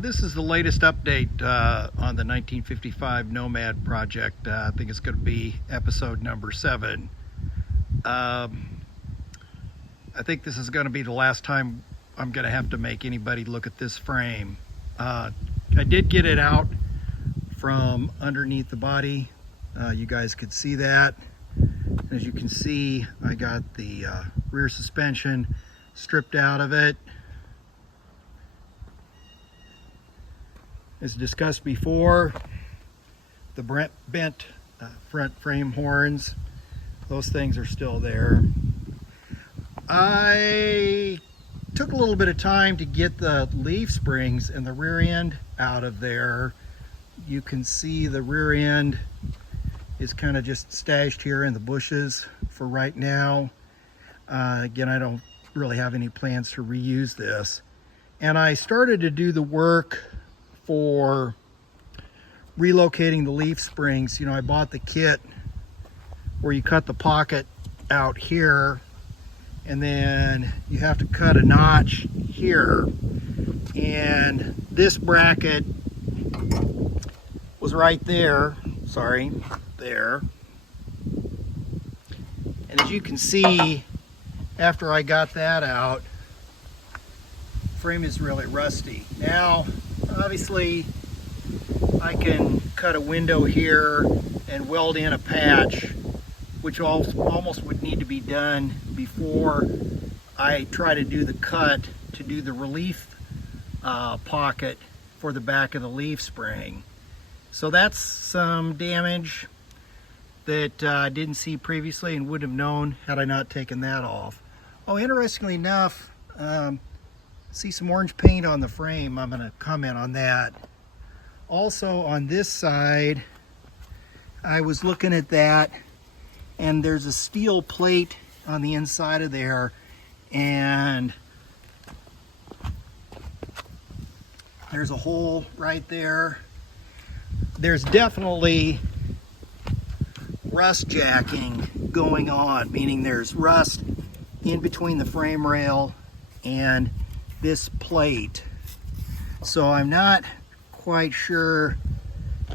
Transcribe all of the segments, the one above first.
This is the latest update on the 1955 Nomad project. I think it's going to be episode number 7. I think this is going to be the last time I'm going to have to make anybody look at this frame. I did get it out from underneath the body. You guys could see that. As you can see, I got the rear suspension stripped out of it. As discussed before, the bent front frame horns, those things are still there. I took a little bit of time to get the leaf springs and the rear end out of there. You can see the rear end is kind of just stashed here in the bushes for right now. Again, I don't really have any plans to reuse this. And I started to do the work for relocating the leaf springs. You know, I bought the kit where you cut the pocket out here and then you have to cut a notch here, and this bracket was right there, sorry, there. And as you can see, after I got that out, the frame is really rusty. Now obviously I can cut a window here and weld in a patch, which almost would need to be done before I try to do the cut to do the relief pocket for the back of the leaf spring. So that's some damage that I didn't see previously and wouldn't have known had I not taken that off. Oh, interestingly enough, see some orange paint on the frame. I'm going to comment on that. Also on this side, I was looking at that, and there's a steel plate on the inside of there, and there's a hole right there. There's definitely rust jacking going on, meaning there's rust in between the frame rail and this plate. So I'm not quite sure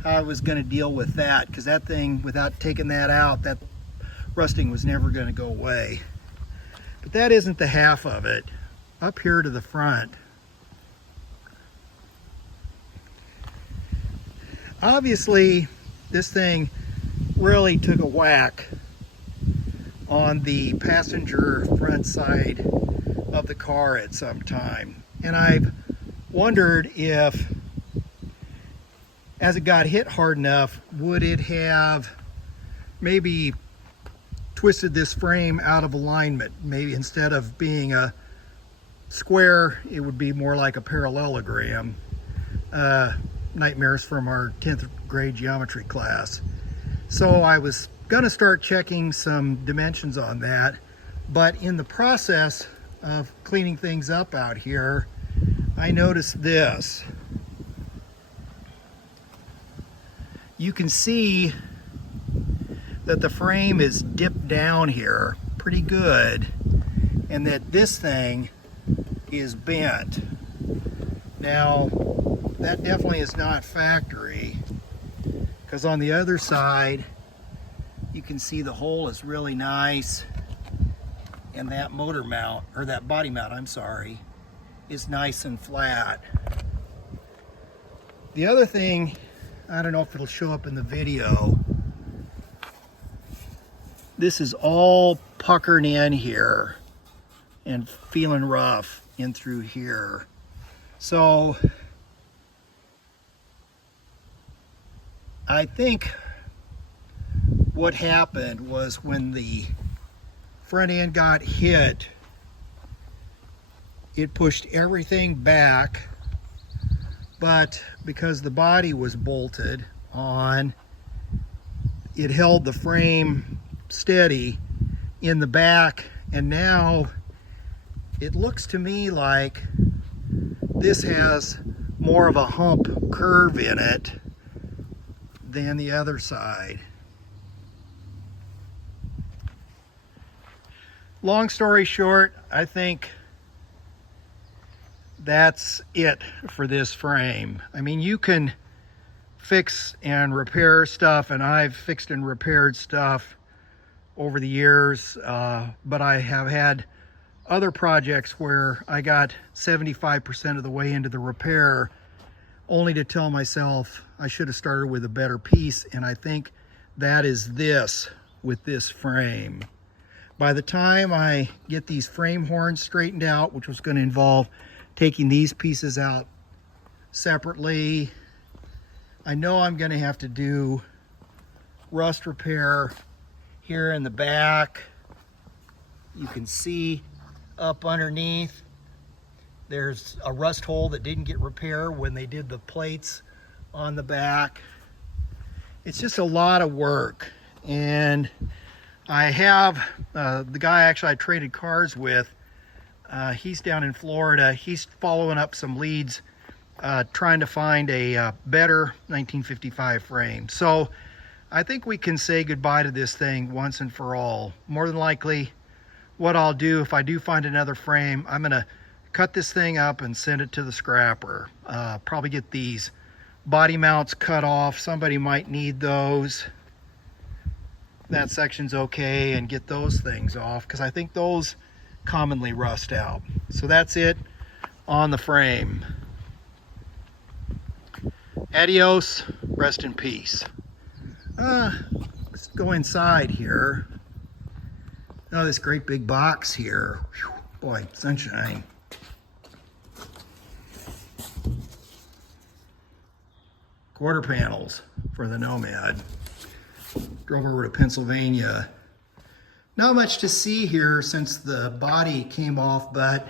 how I was going to deal with that, because that thing, without taking that out, that rusting was never going to go away. But that isn't the half of it. Up here to the front, obviously this thing really took a whack on the passenger front side of the car at some time. And I've wondered if, as it got hit hard enough, would it have maybe twisted this frame out of alignment? Maybe instead of being a square, it would be more like a parallelogram. Nightmares from our 10th grade geometry class. So I was gonna start checking some dimensions on that, but in the process of cleaning things up out here, I noticed this. You can see that the frame is dipped down here pretty good, and that this thing is bent. Now, that definitely is not factory, because on the other side, you can see the hole is really nice, and that motor mount, or that body mount, I'm sorry, is nice and flat. The other thing, I don't know if it'll show up in the video, this is all puckered in here and feeling rough in through here. So I think what happened was when the front end got hit, it pushed everything back, but because the body was bolted on, it held the frame steady in the back, and now it looks to me like this has more of a hump curve in it than the other side. Long story short, I think that's it for this frame. I mean, you can fix and repair stuff, and I've fixed and repaired stuff over the years, but I have had other projects where I got 75% of the way into the repair only to tell myself I should have started with a better piece, and I think that is this with this frame. By the time I get these frame horns straightened out, which was going to involve taking these pieces out separately, I know I'm going to have to do rust repair here in the back. You can see up underneath there's a rust hole that didn't get repaired when they did the plates on the back. It's just a lot of work, and I have the guy actually I traded cars with, he's down in Florida. He's following up some leads, trying to find a better 1955 frame. So I think we can say goodbye to this thing once and for all. More than likely, what I'll do if I do find another frame, I'm gonna cut this thing up and send it to the scrapper. Probably get these body mounts cut off. Somebody might need those. That section's okay, and get those things off, because I think those commonly rust out. So that's it on the frame. Adios, rest in peace. Let's go inside here. Oh, this great big box here. Whew, boy, sunshine. Quarter panels for the Nomad. Drove over to Pennsylvania. Not much to see here since the body came off, but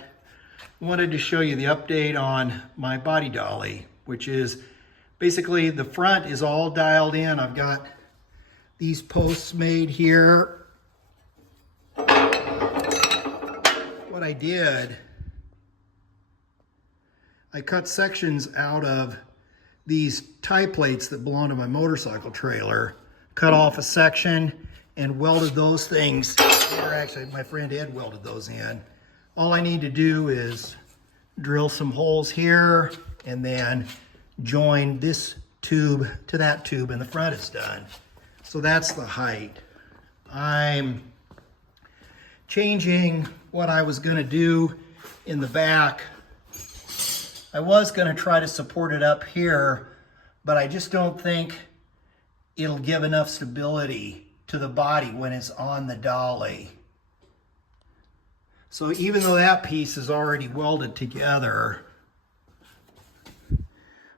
I wanted to show you the update on my body dolly, which is basically the front is all dialed in. I've got these posts made here. What I did, I cut sections out of these tie plates that belong to my motorcycle trailer, cut off a section and welded those things. Or actually, my friend Ed welded those in. All I need to do is drill some holes here and then join this tube to that tube, and the front is done. So that's the height. I'm changing what I was gonna do in the back. I was gonna try to support it up here, but I just don't think it'll give enough stability to the body when it's on the dolly. So even though that piece is already welded together,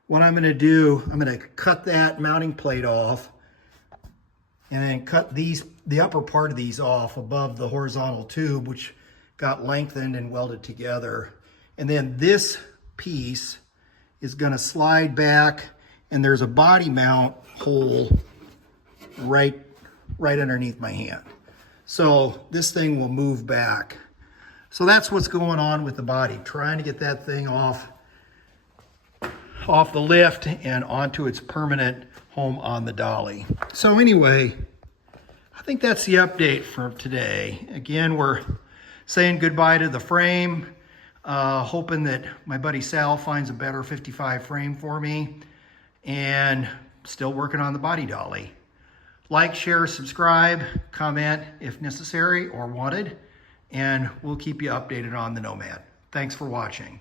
what I'm gonna do, I'm gonna cut that mounting plate off and then cut the upper part of these off above the horizontal tube, which got lengthened and welded together. And then this piece is gonna slide back, and there's a body mount hole right underneath my hand. So this thing will move back. So that's what's going on with the body, trying to get that thing off the lift and onto its permanent home on the dolly. So anyway, I think that's the update for today. Again, we're saying goodbye to the frame, hoping that my buddy Sal finds a better 55 frame for me, and still working on the body dolly. Like, share, subscribe, comment if necessary or wanted, and we'll keep you updated on the Nomad. Thanks for watching.